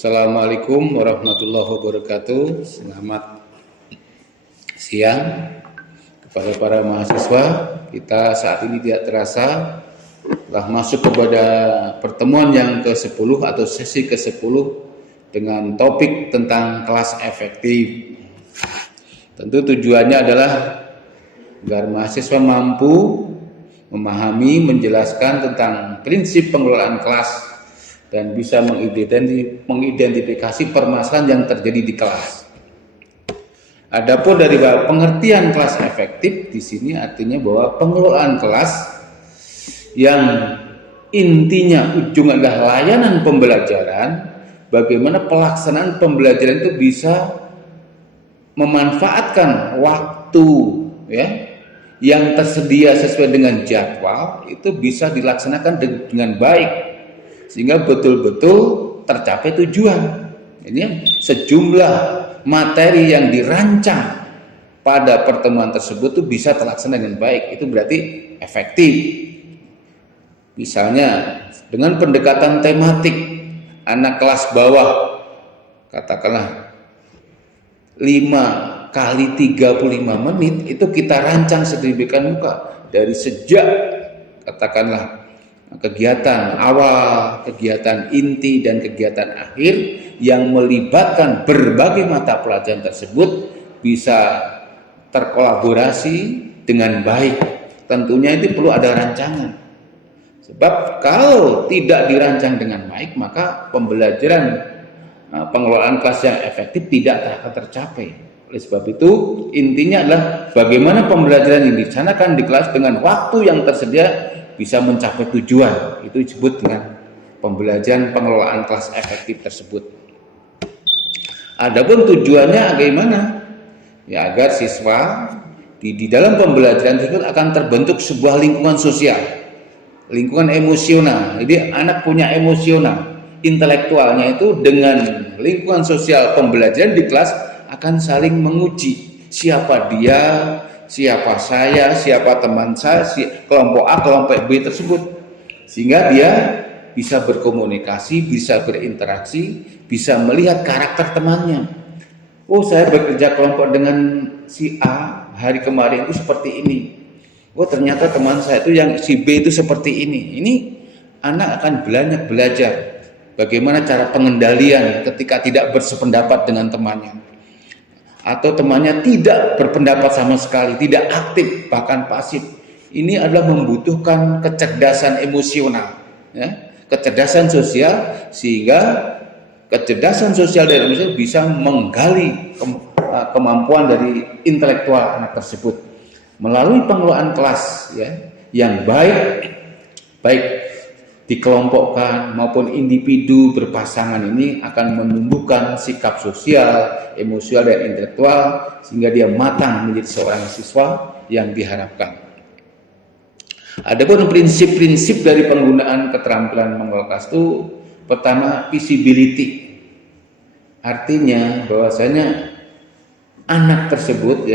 Assalamualaikum warahmatullahi wabarakatuh. Selamat siang kepada para mahasiswa. Kita saat ini tidak terasa telah masuk kepada pertemuan yang ke-10 atau sesi ke-10 dengan topik tentang kelas efektif. Tentu tujuannya adalah agar mahasiswa mampu memahami, menjelaskan tentang prinsip pengelolaan kelas dan bisa mengidentifikasi permasalahan yang terjadi di kelas. Adapun dari pengertian kelas efektif di sini artinya bahwa pengelolaan kelas yang intinya ujung adalah layanan pembelajaran, bagaimana pelaksanaan pembelajaran itu bisa memanfaatkan waktu yang tersedia sesuai dengan jadwal itu bisa dilaksanakan dengan baik sehingga betul-betul tercapai tujuan. Ini sejumlah materi yang dirancang pada pertemuan tersebut itu bisa terlaksana dengan baik, itu berarti efektif. Misalnya dengan pendekatan tematik, anak kelas bawah katakanlah 5 kali 35 menit itu kita rancang sedemikian rupa dari sejak katakanlah kegiatan awal, kegiatan inti, dan kegiatan akhir yang melibatkan berbagai mata pelajaran tersebut bisa terkolaborasi dengan baik. Tentunya itu perlu ada rancangan. Sebab kalau tidak dirancang dengan baik, maka pembelajaran pengelolaan kelas yang efektif tidak akan tercapai. Oleh sebab itu, intinya adalah bagaimana pembelajaran yang dilaksanakan di kelas dengan waktu yang tersedia bisa mencapai tujuan. Itu disebut dengan pembelajaran pengelolaan kelas efektif tersebut. Adapun tujuannya bagaimana? Ya, agar siswa di dalam pembelajaran tersebut akan terbentuk sebuah lingkungan sosial, lingkungan emosional. Jadi anak punya emosional, intelektualnya itu dengan lingkungan sosial pembelajaran di kelas akan saling menguji siapa dia, siapa saya, siapa teman saya, kelompok A, kelompok B tersebut. Sehingga dia bisa berkomunikasi, bisa berinteraksi, bisa melihat karakter temannya. Oh, saya bekerja kelompok dengan si A hari kemarin itu seperti ini. Oh, ternyata teman saya itu yang si B itu seperti ini. Ini anak akan banyak belajar bagaimana cara pengendalian ketika tidak bersependapat dengan temannya, atau temannya tidak berpendapat sama sekali, tidak aktif, bahkan pasif. Ini adalah membutuhkan kecerdasan emosional, kecerdasan sosial, sehingga kecerdasan sosial dari manusia bisa menggali kemampuan dari intelektual anak tersebut melalui pengelolaan kelas yang baik dikelompokkan maupun individu berpasangan. Ini akan menumbuhkan sikap sosial, emosional, dan intelektual sehingga dia matang menjadi seorang siswa yang diharapkan. Adapun prinsip-prinsip dari penggunaan keterampilan mengelola kelas itu, pertama, visibility. Artinya bahwasanya anak tersebut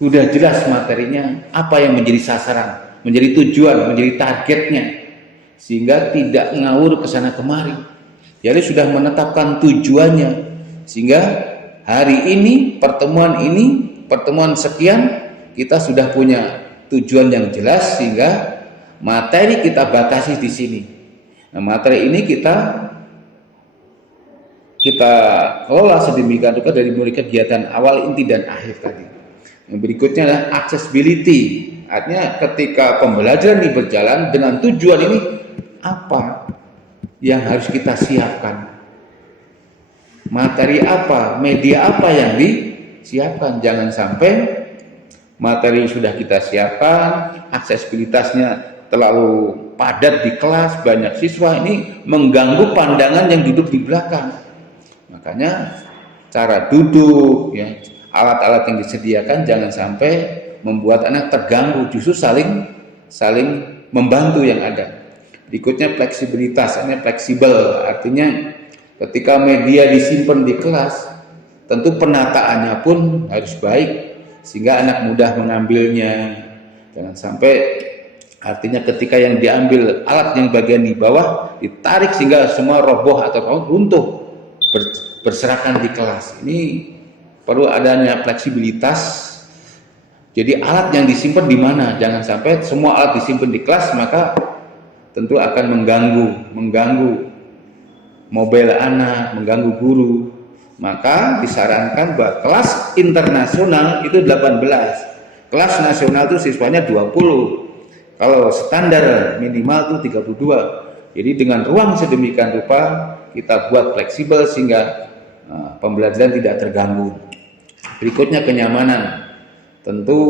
sudah jelas materinya, apa yang menjadi sasaran, menjadi tujuan, menjadi targetnya, sehingga tidak ngawur ke sana kemari. Jadi sudah menetapkan tujuannya, sehingga hari ini, pertemuan sekian, kita sudah punya tujuan yang jelas, sehingga materi kita batasi di sini. Nah, materi ini kita kelola sedemikian rupa dari mulai kegiatan awal, inti, dan akhir tadi. Yang berikutnya adalah accessibility. Artinya ketika pembelajaran ini berjalan dengan tujuan ini, apa yang harus kita siapkan, materi apa, media apa yang disiapkan. Jangan sampai materi sudah kita siapkan, aksesibilitasnya terlalu padat di kelas, banyak siswa, ini mengganggu pandangan yang duduk di belakang. Makanya cara duduk, alat-alat yang disediakan jangan sampai membuat anak terganggu, justru saling membantu yang ada. Berikutnya fleksibilitas, ini fleksibel, artinya ketika media disimpan di kelas, tentu penataannya pun harus baik sehingga anak mudah mengambilnya. Jangan sampai Artinya ketika yang diambil alat yang bagian di bawah ditarik sehingga semua roboh atau runtuh, berserakan di kelas. Ini perlu adanya fleksibilitas. Jadi alat yang disimpan di mana? Jangan sampai semua alat disimpan di kelas, maka tentu akan mengganggu mobile anak, mengganggu guru. Maka disarankan bahwa kelas internasional itu 18. Kelas nasional itu siswanya 20. Kalau standar minimal itu 32. Jadi dengan ruang sedemikian rupa kita buat fleksibel sehingga pembelajaran tidak terganggu. Berikutnya kenyamanan. Tentu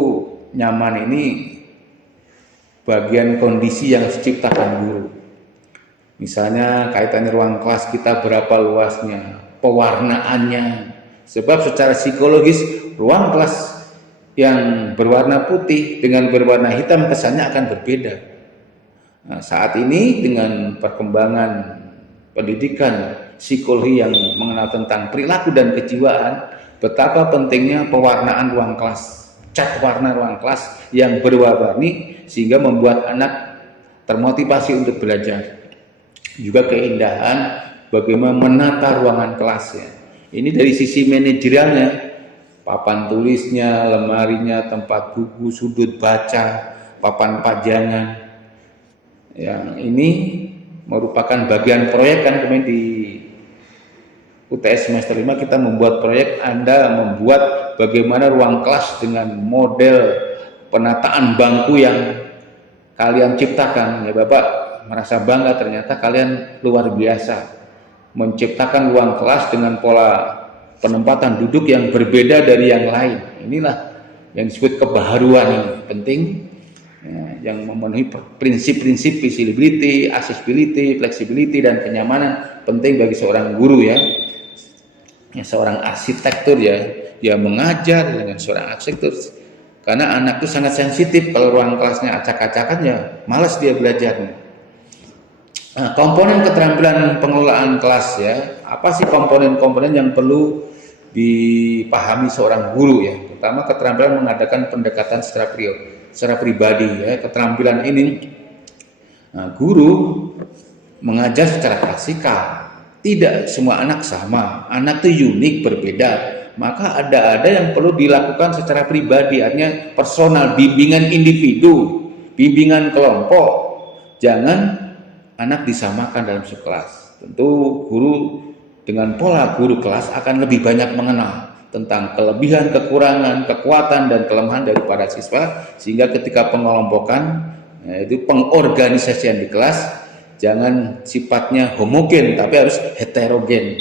nyaman ini bagian kondisi yang diciptakan guru. Misalnya kaitannya ruang kelas kita berapa luasnya, pewarnaannya. Sebab secara psikologis ruang kelas yang berwarna putih dengan berwarna hitam kesannya akan berbeda. Nah, saat ini dengan perkembangan pendidikan psikologi yang mengenal tentang perilaku dan kejiwaan, betapa pentingnya pewarnaan ruang kelas. Cat warna ruang kelas yang berwarna-warni sehingga membuat anak termotivasi untuk belajar. Juga keindahan bagaimana menata ruangan kelasnya. Ini dari sisi manajerialnya, papan tulisnya, lemarinya, tempat buku, sudut baca, papan pajangan. Yang ini merupakan bagian proyek kan kemarin di UTS semester 5 kita membuat proyek, Anda membuat bagaimana ruang kelas dengan model penataan bangku yang kalian ciptakan. Ya Bapak merasa bangga, ternyata kalian luar biasa menciptakan ruang kelas dengan pola penempatan duduk yang berbeda dari yang lain. Inilah yang disebut kebaharuan ini penting ya, yang memenuhi prinsip-prinsip visibility, accessibility, flexibility dan kenyamanan penting bagi seorang guru ya. Seorang arsitektur ya, dia mengajar dengan seorang arsitektur karena anak itu sangat sensitif. Kalau ruang kelasnya acak-acakan ya malas dia belajar. Nah, komponen keterampilan pengelolaan kelas ya, apa sih komponen-komponen yang perlu dipahami seorang guru ya? Pertama, keterampilan mengadakan pendekatan secara pribadi ya. Keterampilan ini guru mengajar secara klasikal. Tidak semua anak sama, anak itu unik, berbeda. Maka ada yang perlu dilakukan secara pribadi, artinya personal, bimbingan individu, bimbingan kelompok. Jangan anak disamakan dalam sekelas. Tentu guru dengan pola guru kelas akan lebih banyak mengenal tentang kelebihan, kekurangan, kekuatan, dan kelemahan dari para siswa, sehingga ketika pengelompokan, itu pengorganisasian di kelas, jangan sifatnya homogen tapi harus heterogen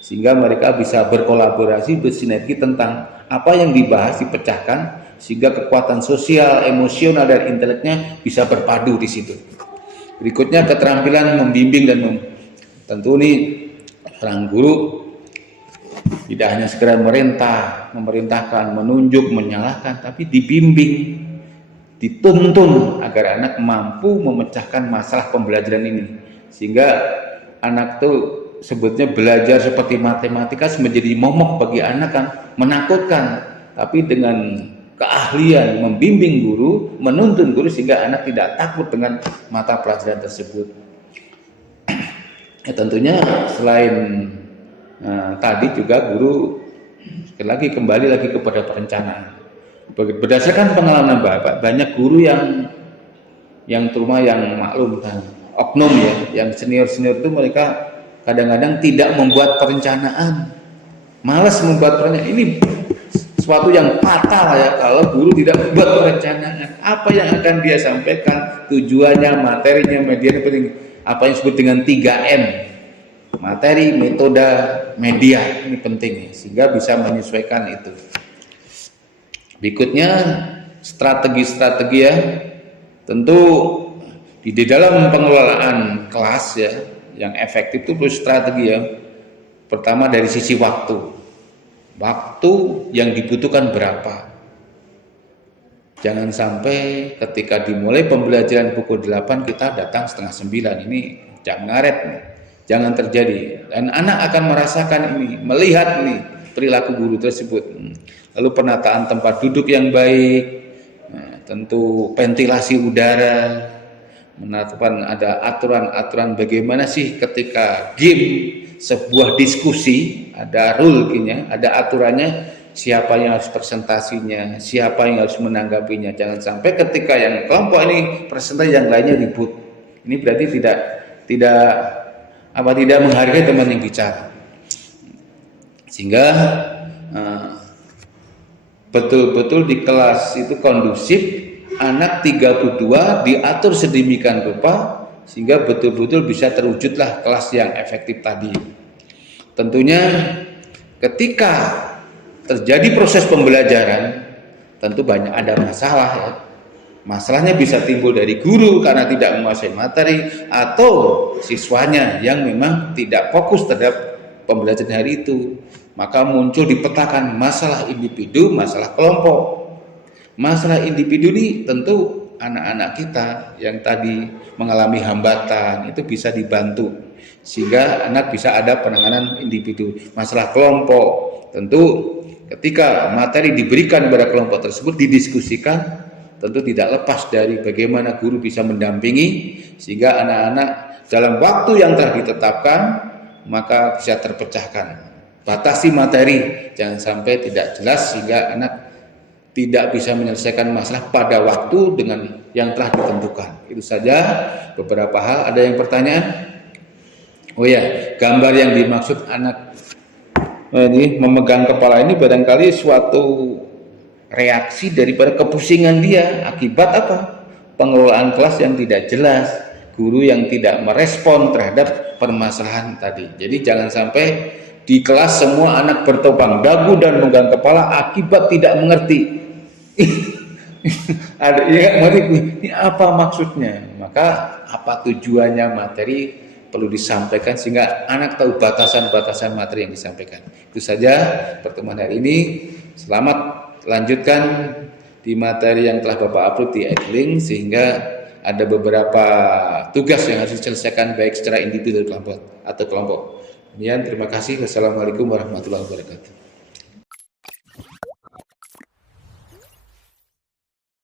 sehingga mereka bisa berkolaborasi, bersinergi tentang apa yang dibahas, dipecahkan sehingga kekuatan sosial, emosional dan inteleknya bisa berpadu di situ. Berikutnya keterampilan membimbing dan tentu ini seorang guru tidak hanya sekedar memerintahkan, menunjuk, menyalahkan, tapi dibimbing, dituntun agar anak mampu memecahkan masalah pembelajaran ini sehingga anak tuh sebutnya belajar seperti matematika menjadi momok bagi anak kan, menakutkan, tapi dengan keahlian membimbing guru, menuntun guru sehingga anak tidak takut dengan mata pelajaran tersebut. Ya, tentunya selain tadi juga guru sekali lagi kembali lagi kepada perencanaan. Berdasarkan pengalaman Bapak, banyak guru yang terutama yang maklum kan, oknum ya, yang senior-senior itu mereka kadang-kadang tidak membuat perencanaan, malas membuat perencanaan. Ini sesuatu yang fatal ya kalau guru tidak membuat perencanaan. Apa yang akan dia sampaikan, tujuannya, materinya, medianya penting. Apa yang disebut dengan 3M, materi, metode, media, ini penting sehingga bisa menyesuaikan itu. Berikutnya strategi-strategi ya, tentu di dalam pengelolaan kelas ya yang efektif itu perlu strategi ya. Pertama dari sisi waktu yang dibutuhkan berapa. Jangan sampai ketika dimulai pembelajaran pukul 8 kita datang setengah 9, ini jangan ngaret nih. Jangan terjadi, dan anak akan merasakan ini, melihat ini perilaku guru tersebut. Lalu penataan tempat duduk yang baik, tentu ventilasi udara, menetapkan ada aturan-aturan bagaimana sih ketika game sebuah diskusi, ada rule-nya, ada aturannya, siapa yang harus presentasinya, siapa yang harus menanggapinya. Jangan sampai ketika yang kelompok ini presentasi, yang lainnya ribut. Ini berarti tidak menghargai teman yang bicara. Sehingga betul-betul di kelas itu kondusif, anak 32 diatur sedemikian rupa sehingga betul-betul bisa terwujudlah kelas yang efektif tadi. Tentunya ketika terjadi proses pembelajaran, tentu banyak ada masalah ya. Masalahnya bisa timbul dari guru karena tidak menguasai materi, atau siswanya yang memang tidak fokus terhadap pembelajaran hari itu. Maka muncul dipetakan masalah individu, masalah kelompok. Masalah individu ini tentu anak-anak kita yang tadi mengalami hambatan itu bisa dibantu sehingga anak bisa ada penanganan individu. Masalah kelompok tentu ketika materi diberikan kepada kelompok tersebut didiskusikan, tentu tidak lepas dari bagaimana guru bisa mendampingi sehingga anak-anak dalam waktu yang telah ditetapkan maka bisa terpecahkan. Batasi materi, jangan sampai tidak jelas sehingga anak tidak bisa menyelesaikan masalah pada waktu dengan yang telah ditentukan. Itu saja beberapa hal. Ada yang pertanyaan? Oh ya, gambar yang dimaksud anak ini memegang kepala ini barangkali suatu reaksi daripada kepusingan dia akibat apa? Pengelolaan kelas yang tidak jelas, guru yang tidak merespon terhadap permasalahan tadi. Jadi jangan sampai di kelas semua anak bertopang dagu dan memegang kepala akibat tidak mengerti. Ada ya, ini apa maksudnya? Maka apa tujuannya materi perlu disampaikan sehingga anak tahu batasan-batasan materi yang disampaikan. Itu saja pertemuan hari ini. Selamat lanjutkan di materi yang telah Bapak upload di Edlink sehingga ada beberapa tugas yang harus diselesaikan baik secara individu atau kelompok. Kemudian terima kasih. Wassalamualaikum warahmatullahi wabarakatuh.